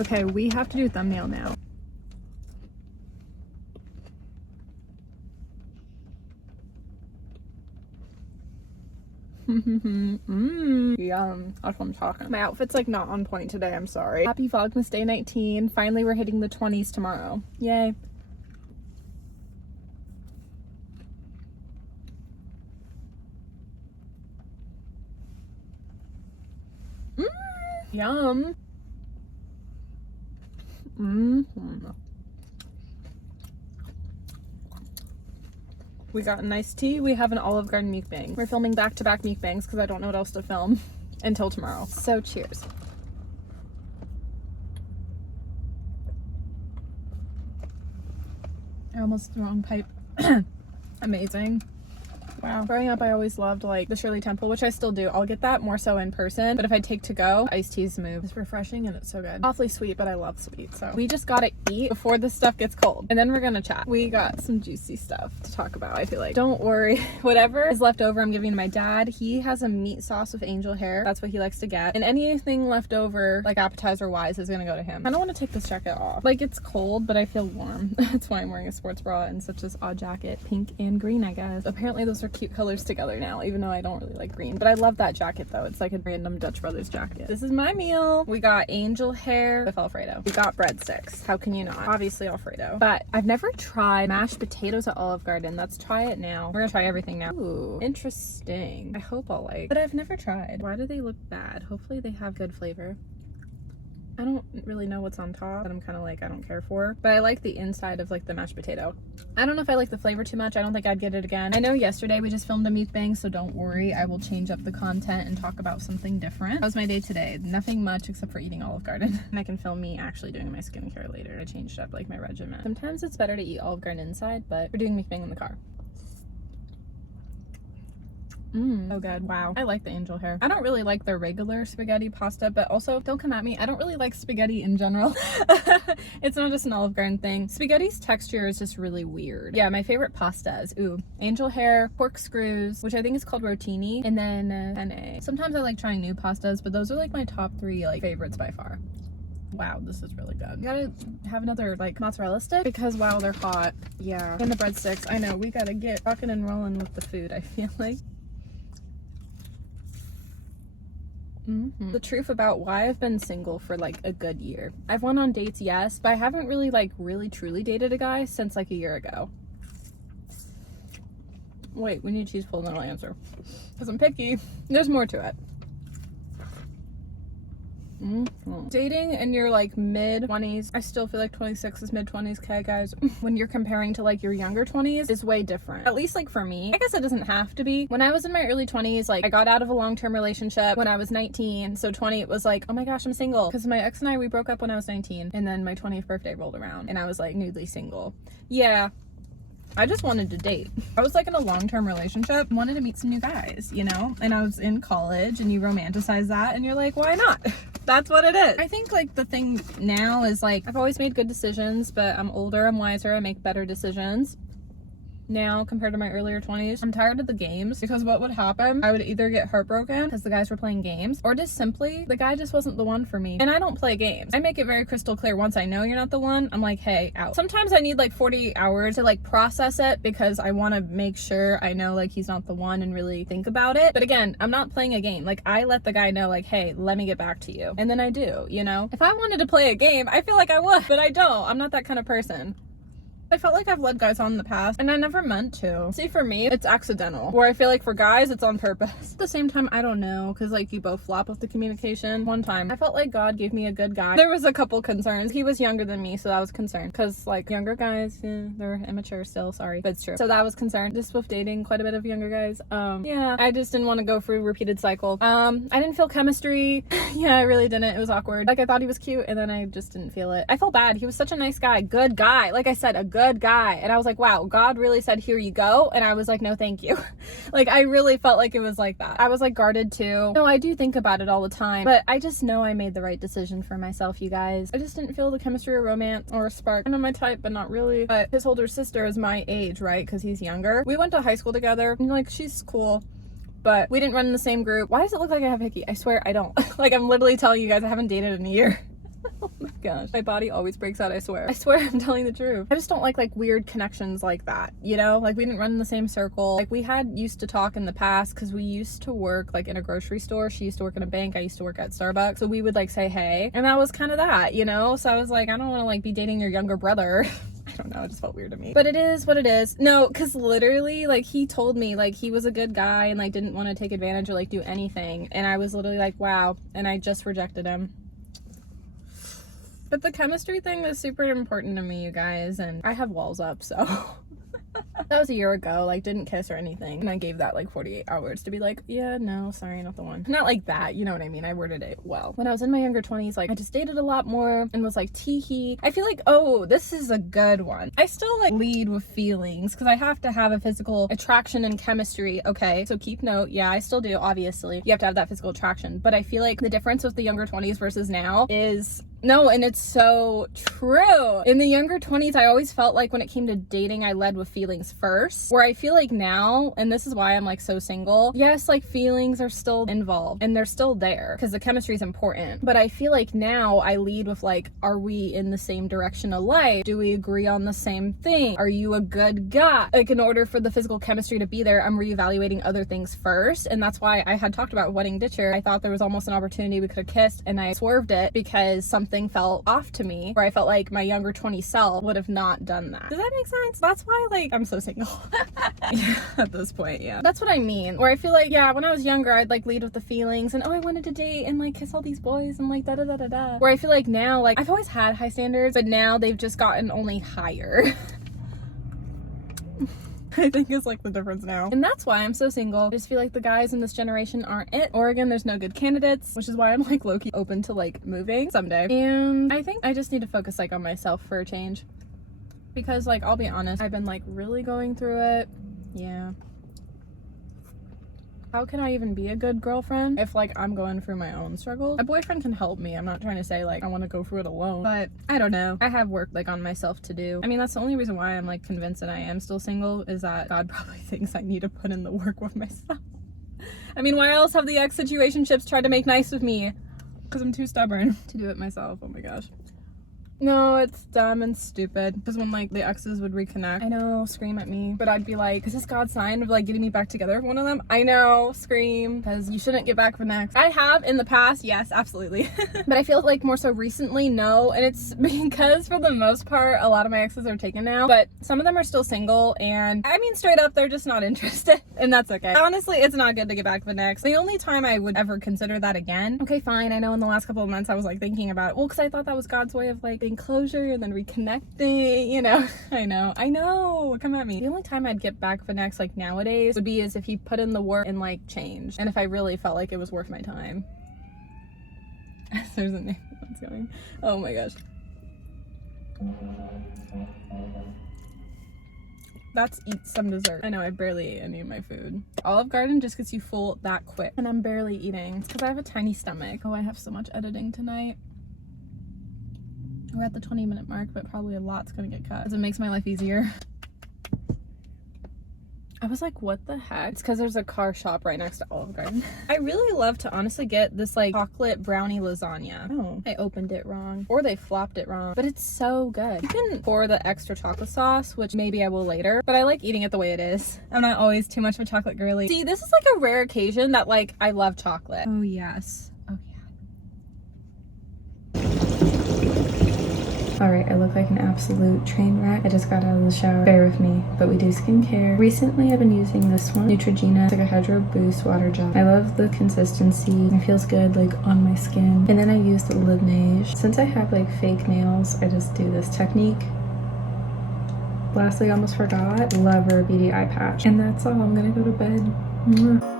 Okay, we have to do thumbnail now. Yum. That's what I'm talking. My outfit's like not on point today, I'm sorry. Happy Vlogmas Day 19. Finally, we're hitting the 20s tomorrow. Yay. Yum. We got an iced tea. We have an Olive Garden mukbang. We're filming back-to-back mukbangs because I don't know what else to film until tomorrow. So cheers. I almost threw on pipe. Amazing. Wow. Growing up, I always loved like the Shirley Temple, which I still do. I'll get that more so in person, but if I take to go, iced teas move. It's refreshing and it's so good. Awfully sweet, but I love sweet. So we just gotta eat before this stuff gets cold, and then we're gonna chat. We got some juicy stuff to talk about, I feel like. Don't worry, whatever is left over, I'm giving to my dad. He has a meat sauce with angel hair. That's what he likes to get. And anything left over, like appetizer wise, is gonna go to him. I don't want to take this jacket off. Like, it's cold, but I feel warm. That's why I'm wearing a sports bra and such this odd jacket. Pink and green, I guess. Apparently those are cute colors together now, even though I don't really like green, but I love that jacket though. It's like a random Dutch Brothers jacket. This is my meal. We got angel hair with Alfredo. We got breadsticks. How can you not? Obviously Alfredo. But I've never tried mashed potatoes at Olive Garden. Let's try it now. We're gonna try everything now. Ooh, interesting. I hope I'll like, but I've never tried. Why do they look bad? Hopefully they have good flavor. I don't really know what's on top, but I'm kind of like, I don't care for. But I like the inside of like the mashed potato. I don't know if I like the flavor too much. I don't think I'd get it again. I know yesterday we just filmed a mukbang, so don't worry. I will change up the content and talk about something different. That was my day today. Nothing much except for eating Olive Garden. And I can film me actually doing my skincare later. I changed up like my regimen. Sometimes it's better to eat Olive Garden inside, but we're doing mukbang in the car. So good. Wow. I like the angel hair. I don't really like the regular spaghetti pasta, but also don't come at me. I don't really like spaghetti in general. It's not just an Olive Garden thing. Spaghetti's texture is just really weird. Yeah, my favorite pastas. Ooh, angel hair, corkscrews, which I think is called rotini, and then penne. Sometimes I like trying new pastas, but those are like my top 3 like favorites by far. Wow, this is really good. We gotta have another like mozzarella stick because wow, they're hot. Yeah. And the breadsticks. I know, we gotta get rocking and rolling with the food, I feel like. The truth about why I've been single for like a good year. I've went on dates, yes, but I haven't really like really truly dated a guy since like a year ago. Wait, we need cheese pull, then I'll answer. Because I'm picky. There's more to it. Dating in your like mid-20s, I still feel like 26 is mid-20s, okay guys? When you're comparing to like your younger 20s is way different. At least like for me. I guess it doesn't have to be. When I was in my early 20s, like I got out of a long-term relationship when I was 19. So 20, it was like, oh my gosh, I'm single. Because my ex and I, we broke up when I was 19. And then my 20th birthday rolled around and I was like newly single. Yeah. I just wanted to date. I was like in a long-term relationship, wanted to meet some new guys, you know? And I was in college and you romanticize that and you're like, why not? That's what it is. I think like the thing now is like, I've always made good decisions, but I'm older, I'm wiser, I make better decisions now compared to my earlier 20s. I'm tired of the games because what would happen, I would either get heartbroken because the guys were playing games or just simply the guy just wasn't the one for me. And I don't play games. I make it very crystal clear once I know you're not the one, I'm like, hey, out. Sometimes I need like 48 hours to like process it because I want to make sure I know like he's not the one and really think about it. But again, I'm not playing a game. Like I let the guy know like, hey, let me get back to you. And then I do, you know? If I wanted to play a game, I feel like I would, but I don't. I'm not that kind of person. I felt like I've led guys on in the past and I never meant to. See, for me, it's accidental. Where I feel like for guys, it's on purpose. At the same time, I don't know, because like you both flop with the communication. One time, I felt like God gave me a good guy. There was a couple concerns. He was younger than me, so that was concerned. Because like younger guys, they're immature still, sorry, but it's true. So that was concerned. Just with dating quite a bit of younger guys. Yeah, I just didn't want to go through a repeated cycle. I didn't feel chemistry. Yeah, I really didn't. It was awkward. Like I thought he was cute and then I just didn't feel it. I felt bad. He was such a nice guy. Good guy. Like I said, a good guy. And I was like, wow, God really said, here you go. And I was like, no, thank you. Like, I really felt like it was like that. I was like guarded too. No, I do think about it all the time, but I just know I made the right decision for myself, you guys. I just didn't feel the chemistry or romance or a spark. I know my type, but not really. But his older sister is my age, right? Because he's younger. We went to high school together and like, she's cool, but we didn't run in the same group. Why does it look like I have hickey? I swear I don't. Like, I'm literally telling you guys I haven't dated in a year. my gosh. My body always breaks out, I swear. I swear I'm telling the truth. I just don't like weird connections like that, you know? Like we didn't run in the same circle. Like we used to talk in the past because we used to work like in a grocery store. She used to work in a bank. I used to work at Starbucks. So we would like say hey. And that was kind of that, you know? So I was like, I don't want to like be dating your younger brother. I don't know, it just felt weird to me. But it is what it is. No, because literally, like, he told me, like, he was a good guy and, like, didn't want to take advantage or, like, do anything. And I was literally like, wow. And I just rejected him. But the chemistry thing was super important to me, you guys. And I have walls up, so... That was a year ago, like didn't kiss or anything, and I gave that like 48 hours to be like, yeah, no, sorry, not the one. Not like that, you know what I mean? I worded it well. When I was in my younger 20s, like I just dated a lot more and was like teehee. I feel like, oh, this is a good one. I still like lead with feelings because I have to have a physical attraction and chemistry. Okay, so keep note, yeah, I still do, obviously. You have to have that physical attraction, but I feel like the difference with the younger 20s versus now is no, and it's so true. In the younger 20s, I always felt like when it came to dating, I led with feelings first. Where I feel like now, and this is why I'm like so single, yes, like feelings are still involved and they're still there because the chemistry is important. But I feel like now I lead with like, are we in the same direction of life? Do we agree on the same thing? Are you a good guy? Like in order for the physical chemistry to be there, I'm reevaluating other things first. And that's why I had talked about Wedding Ditcher. I thought there was almost an opportunity we could have kissed and I swerved it because something felt off to me where I felt like my younger 20 self would have not done that. Does that make sense? That's why like I'm so single. Yeah, at this point, yeah. That's what I mean. Where I feel like, yeah, when I was younger, I'd like lead with the feelings and oh, I wanted to date and like kiss all these boys and like da da da da da. Where I feel like now, like I've always had high standards, but now they've just gotten only higher. I think is like the difference now. And that's why I'm so single. I just feel like the guys in this generation aren't it. Oregon, there's no good candidates, which is why I'm like low-key open to like moving someday. And I think I just need to focus like on myself for a change. Because like, I'll be honest, I've been like really going through it. Yeah. How can I even be a good girlfriend if like I'm going through my own struggles? A boyfriend can help me. I'm not trying to say like I want to go through it alone, but I don't know. I have work like on myself to do. I mean, that's the only reason why I'm like convinced that I am still single is that God probably thinks I need to put in the work with myself. I mean, why else have the ex situationships tried to make nice with me? Because I'm too stubborn to do it myself. Oh my gosh. No, it's dumb and stupid. Because when like the exes would reconnect, I know, scream at me, but I'd be like, is this God's sign of like getting me back together with one of them? I know, scream, because you shouldn't get back with an ex. I have in the past, yes, absolutely. But I feel like more so recently, no. And it's because for the most part, a lot of my exes are taken now, but some of them are still single. And I mean, straight up, they're just not interested. And that's okay. Honestly, it's not good to get back with an ex. The only time I would ever consider that again, okay, fine. I know in the last couple of months, I was like thinking about it. Well, because I thought that was God's way of like closure and then reconnecting, you know. I know, come at me. The only time I'd get back for next like nowadays would be as if he put in the work and like changed, and if I really felt like it was worth my time. There's a name that's going. Oh my gosh, that's eat some dessert. I know I barely ate any of my food. Olive Garden just gets you full that quick, and I'm barely eating. It's because I have a tiny stomach. Oh, I have so much editing tonight. We're at the 20-minute mark, but probably a lot's gonna get cut because it makes my life easier. I was like, what the heck? It's because there's a car shop right next to Olive Garden. I really love to honestly get this like chocolate brownie lasagna. Oh, I opened it wrong, or they flopped it wrong, but it's so good. You can pour the extra chocolate sauce, which maybe I will later, but I like eating it the way it is. I'm not always too much of a chocolate girly. See, this is like a rare occasion that like I love chocolate. Oh yes. Alright, I look like an absolute train wreck. I just got out of the shower. Bear with me, but we do skincare. Recently, I've been using this one, Neutrogena. It's like a Hydro Boost water gel. I love the consistency. It feels good like on my skin. And then I use the Laneige. Since I have like fake nails, I just do this technique. Lastly, I almost forgot, love Rare Beauty eye patch. And that's all. I'm gonna go to bed. Mwah.